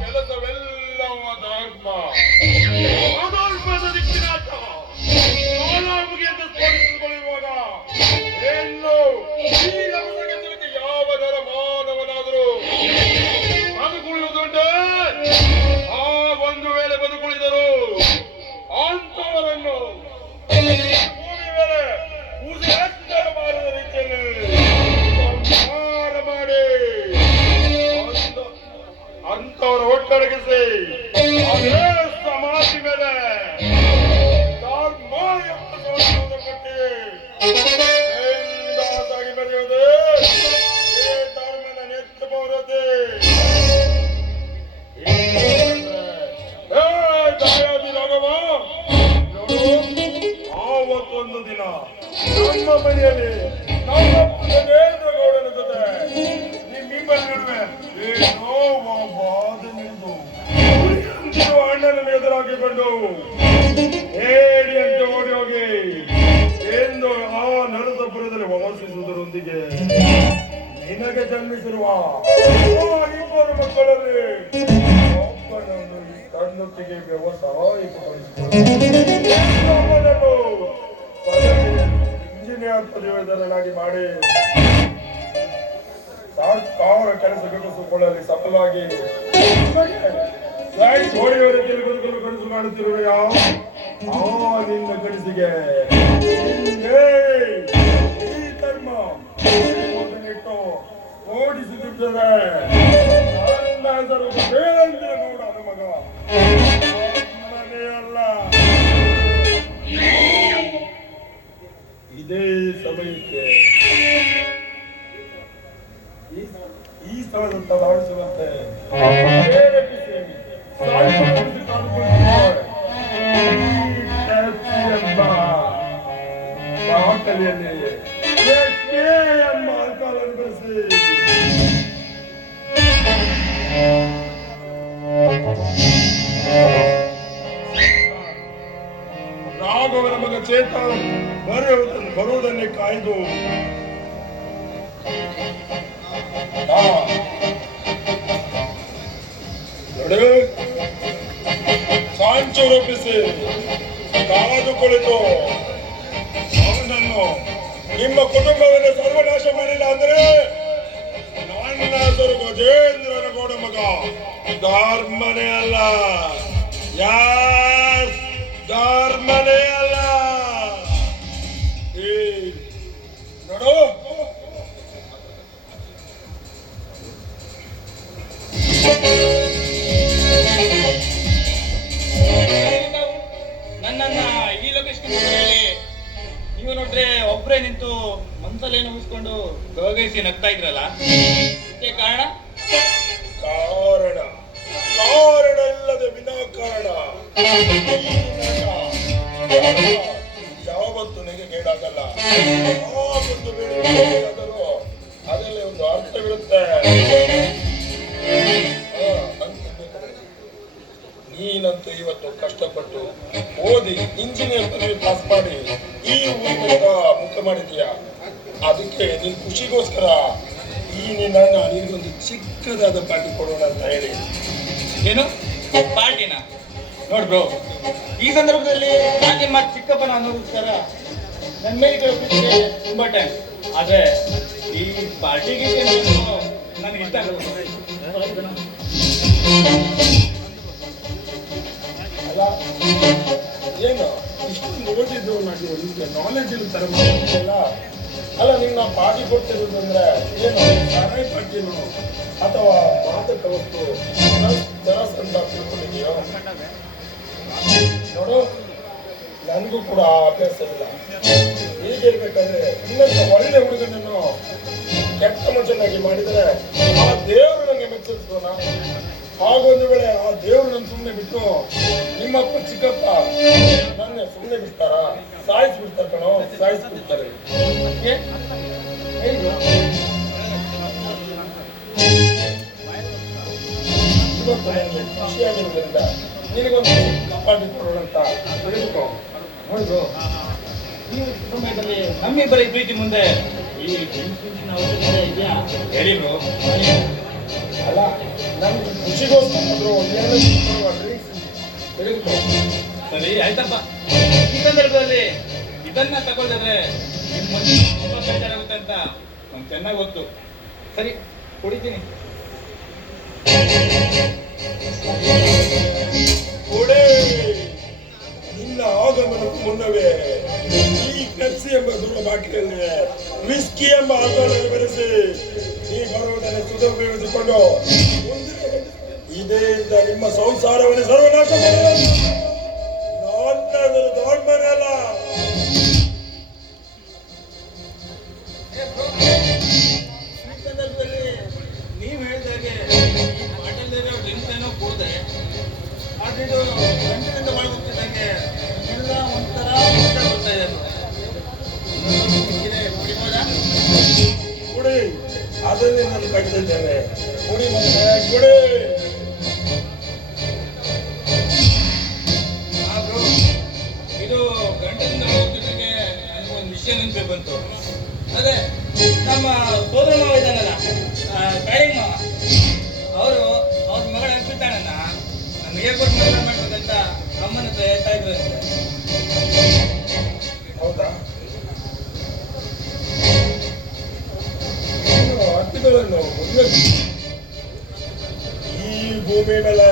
ಕೆಲಸವೆಲ್ಲವ ಧರ್ಮ ಅಧರ್ಮದ ದಿಕ್ಕಿನಾಟ ಮುಗಿಯಂತೆ ಸ್ಫೋಟಿಸಿಕೊಳ್ಳುವಾಗ ಏನು ಈ ನಮಸಕ್ಕೆ ಯಾವ ನರ ಮಾನವನಾದರೂ ಬದುಕುಳಿಯುವುದುಂಟೆ? ಆ ಒಂದು ವೇಳೆ ಬದುಕುಳಿದರು ಅಂತವರನ್ನು ಭೂಮಿ ಮೇಲೆ ಉಸಿರಾಟ ಮಾಡದ ರೀತಿಯಲ್ಲಿ ಸಂಹಾರ ಮಾಡಿ ಅಂತವರ ಒಟ್ಟಡಗಿಸಿ ಅದೇ ಸಮಾಧಿ ಮೇಲೆ ಧರ್ಮ ಎಂಬ ಸೌಂದರ್ಯದ ಕಟ್ಟಿ ಬೆಳೆಯುವುದು ಈ ಧರ್ಮದ ನೆತ್ತ ಪೌರತೆ. ದಾಯಾದಿ ರಾಘವ ನೋಡು, ಆವತ್ತೊಂದು ದಿನ ನಮ್ಮ ಮನೆಯಲ್ಲಿ ನಮ್ಮ ಗೌಡನ ಜೊತೆ ನಿಮ್ಮಿಬ್ಬರ ನಡುವೆ ಏನೋ ಬಾಧ ನಿಂತು ಅಣ್ಣನನ್ನು ಎದುರಾಗಿಕೊಂಡು ಹೇಡಿಯಂತೆ ಓಡಿ ಹೋಗಿ ಎಂದು ಆ ನರಸಪುರದಲ್ಲಿ ವಾಸಿಸುವುದರೊಂದಿಗೆ ನಿನಗೆ ಜನ್ಮಿಸಿರುವ ಇಬ್ಬರು ಮಕ್ಕಳಲ್ಲಿ ಒಬ್ಬನನ್ನು ಕಣ್ಣೊತ್ತಿಗೆ ವ್ಯವಸಾಯಿಕಗೊಳಿಸಿದರು. ಇಂಜಿನಿಯರ್ ಪದವೀಧರನಾಗಿ ಮಾಡಿ ಸರ್ಕಾರ ಕೆಲಸ ಗಿಟ್ಟಿಸಿಕೊಳ್ಳಲು ಸಫಲವಾಗಿ ಗೋಡೆಯವರ ಬದುಕಲು ಕನಸು ಮಾಡುತ್ತಿರುವ ಯಾವ ನಿನ್ನ ಕನಸಿಗೆ ಈ ಧರ್ಮ ಇಟ್ಟು ಓಡಿಸುತ್ತಿದ್ದರೆ ನನ್ನ ಹೆಸರು ಬೇರಂದ್ರ ಗೌಡ ಮಗ ಮನೆಯಲ್ಲ. ಇದೇ ಸಮಯಕ್ಕೆ ಈ ಸ್ಥಳದಂತ ಧಾವಿಸುವಂತೆ ಬಾಕಲಿಯಲ್ಲಿ ಎಂಬ ಅಂಕಗಳನ್ನು ಬೆಳೆಸಿ ರಾಘವನ ಮಗ ಚೇತನ್ ಬರುವುದನ್ನೇ ಕಾಯ್ದು ಸಾಂಚು ರೂಪಿಸಿ ಕಾದು ಕುಳಿತು ಅವನನ್ನು ನಿಮ್ಮ ಕುಟುಂಬವನ್ನು ಸರ್ವನಾಶ ಮಾಡಿಲ್ಲ ಅಂದ್ರೆ ನನ್ನ ಹೆಸರು ಗಜೇಂದ್ರನ ಗೌಡ ಮಗ ಧರ್ಮನೇ ಅಲ್ಲ. ಧರ್ಮನೇ ಅಲ್ಲ. ನೋಡು, ನನ್ನನ್ನ ಈ ಲೊಕೇಶನ್ ನೀವು ನೋಡ್ರೆ ಒಬ್ರೇ ನಿಂತು ಮನ್ಸಲ್ಲೇನು ಮುಗಿಸ್ಕೊಂಡು ಗಗೈಸಿ ನಗ್ತಾ ಇದ್ರಲ್ಲ, ಇದಕ್ಕೆ ಕಾರಣ ಇಲ್ಲದೆ ವಿನಾಕಾರಣ ಯಾವತ್ತು ನೆಗೆಗೇಡಾಗಲ್ಲ. ಆ ಒಂದು ಬೇರೆಯಾದರೂ ಅದರಲ್ಲಿ ಒಂದು ಅರ್ಥವಿರುತ್ತೆ. ನೀನಂತೂ ಇವತ್ತು ಕಷ್ಟಪಟ್ಟು ಓದಿ ಇಂಜಿನಿಯರ್ ಪದವಿ ಪಾಸ್ ಮಾಡಿ ಈ ಊರಿನಿಂದ ಮುಖ ಮಾಡಿದೀಯ. ಅದಕ್ಕೆ ನೀನ್ ಖುಷಿಗೋಸ್ಕರ ಈ ನಿನಗೊಂದು ಚಿಕ್ಕದಾದ ಪಾರ್ಟಿ ಕೊಡೋಣ ಅಂತ ಹೇಳಿ. ಏನು ಪಾರ್ಟಿನ? ನೋಡ್ಬ್ರೋ, ಈ ಸಂದರ್ಭದಲ್ಲಿ ನಾನು ನಿಮ್ಮ ಚಿಕ್ಕಪ್ಪನ ಅನ್ನೋದಕ್ಕೋಸ್ಕರ ನನ್ನ ಮೇಲೆ ತುಂಬಾ ಟೈಮ್. ಆದ್ರೆ ಈ ಪಾರ್ಟಿಗೆ ನನಗೆ ಇಷ್ಟ ಆಗಲ್ಲ. ಏನು ಇಷ್ಟೊಂದು ಓದಿದ್ದು ನನಗೆ ನಿಮ್ಗೆ ನಾಲೆಜ್ ಇಲ್ಲ ತರ ಮಾಡ್ತಿಲ್ಲ ಅಲ್ಲ. ನಿನ್ನ ಪಾರ್ಟಿ ಕೊಡ್ತಿರೋದಂದ್ರೆ ಏನು ಸರಾಯಿ ಪಾರ್ಟಿನೋ ಅಥವಾ ಮಾದಕ ವಸ್ತು ಜರಸ್ ಅಂತ ತಿಳ್ಕೊಂಡಿದೆಯೋ? ನೋಡು, ನನಗೂ ಕೂಡ ಅಭ್ಯಾಸ ಇಲ್ಲ. ಹೀಗಿರ್ಬೇಕಾದ್ರೆ ಇನ್ನೊಂದು ಒಳ್ಳೆ ಹುಡುಗನನ್ನು ಕೆಟ್ಟ ಮನುಷ್ಯನಾಗಿ ಮಾಡಿದರೆ ಆ ದೇವರು ನನಗೆ ಮೆಚ್ಚಿಸೋಣ. ಹಾಗೊಂದು ವೇಳೆ ಆ ದೇವರು ನನ್ನ ಸುಮ್ಮನೆ ಬಿಟ್ಟು ನಿಮ್ಮಪ್ಪ ಚಿಕ್ಕಪ್ಪ ನನ್ನ ಸುಮ್ಮನೆ ಬಿಡ್ತಾರ? ಸಾಯಿಸ್ಬಿಡ್ತಾರೆ ಕಣೋ, ಸಾಯಿಸ್ಬಿಡ್ತಾರೆ. ಇವತ್ತು ನನಗೆ ಖುಷಿಯಾಗಿರೋದ್ರಿಂದ ನಿನಗೊಂದು ಕಾಪಾಡಿ ಕೊಡೋಣ ಅಂತ ತಿಳಿದುಕೋ. ನೋಡಿದ್ರು, ಈ ಸಮಯದಲ್ಲಿ ನಮ್ಮಿಬ್ಬರ ಪ್ರೀತಿ ಮುಂದೆ ಈ ಡ್ರಿಂಕ್ಸಿನ ಅವಶ್ಯಕತೆ ಇದೆಯಾ ಹೇಳಿ ಬ್ರೋ. ಅಲ್ಲ ನನ್ಗೆ ಖುಷಿಗೋಸ್ಕರ ಒಂದು ಡ್ರಿಂಕ್ಸ್ ತೆಗೆದುಕೋ. ಸರಿ ಆಯ್ತಪ್ಪ. ಈ ಸಂದರ್ಭದಲ್ಲಿ ಇದನ್ನ ತಗೊಳ್ಳಿದ್ರೆ ನಿಮ್ಮ ತುಂಬಾ ಬೇಜಾರಾಗುತ್ತೆ ಅಂತ ನಂಗೆ ಚೆನ್ನಾಗಿ ಗೊತ್ತು. ಸರಿ ಕುಡಿತೀನಿ. ಕೊಡೆ ನಿನ್ನ ಆಗಮನಕ್ಕೂ ಮುನ್ನವೇ ಈ ಪೆಪ್ಸಿ ಎಂಬ ದೂರ ಬಾಟಲಿಯಲ್ಲಿ ವಿಸ್ಕಿ ಎಂಬ ಆಲ್ಕೋಹಾಲ್ ಬೆರೆಸಿ ನೀ ಬರುವುದನ್ನು ಸುಧಾರಿಸಿಕೊಂಡು ಇದೆಯಿಂದ ನಿಮ್ಮ ಸಂಸಾರವನ್ನು ಸರ್ವನಾಶ ಮಾಡಲು ನನ್ನ ದೊಡ್ಡಮನೆ ಅಲ್ಲ. ಈ ಸಂದರ್ಭದಲ್ಲಿ ನೀವು ಹೇಳಿದಾಗೆ ಈ ಬಾಟಲಿರೋ ಡ್ರಿಂಕ್ಸ್ ಏನೋ ಕುಡಿದೆ ಅದು ಗಂಟಲಿಂದ ಒಳಗುತ್ತಿದ್ದಂಗೆ ಎಲ್ಲ ಒಂಥರ ಬರ್ತಾ ಇದೆ. ಕುಡಿಬೋದಾ? ಕುಡಿ, ಅದನ್ನೇ ನಾನು ಕಟ್ಟಿದ್ದೇನೆ. ಕುಡಿ ಮತ್ತೆ ಕುಡಿ. ಇದು ಗಂಟಲಿಂದ ಒಳಗುತ್ತಿದ್ದಂಗೆ ನನಗೊಂದು ವಿಷಯ ನೆನಪೇ ಬಂತು. ಅದೇ ನಮ್ಮ ಸೋದರ ಮಾವ ಇದ್ದಾನಲ್ಲ, ಕಾಳಿ ಮಾವ, ಅವರು ಅವ್ರ ಮಗಳ ಅನ್ಸುತ್ತಾನನ್ನ ನನ್ನ ಏರ್ಪೋರ್ಟ್ ಮದುವೆ ಮಾಡ್ಬೇಕಂತ ಅಮ್ಮನ ಹತ್ರ ಹೇಳ್ತಾ ಇದ್ರು. ಹೌದಾ? ಹಕ್ಕಿಗಳನ್ನು ಈ ಭೂಮಿ ಮೇಲೆ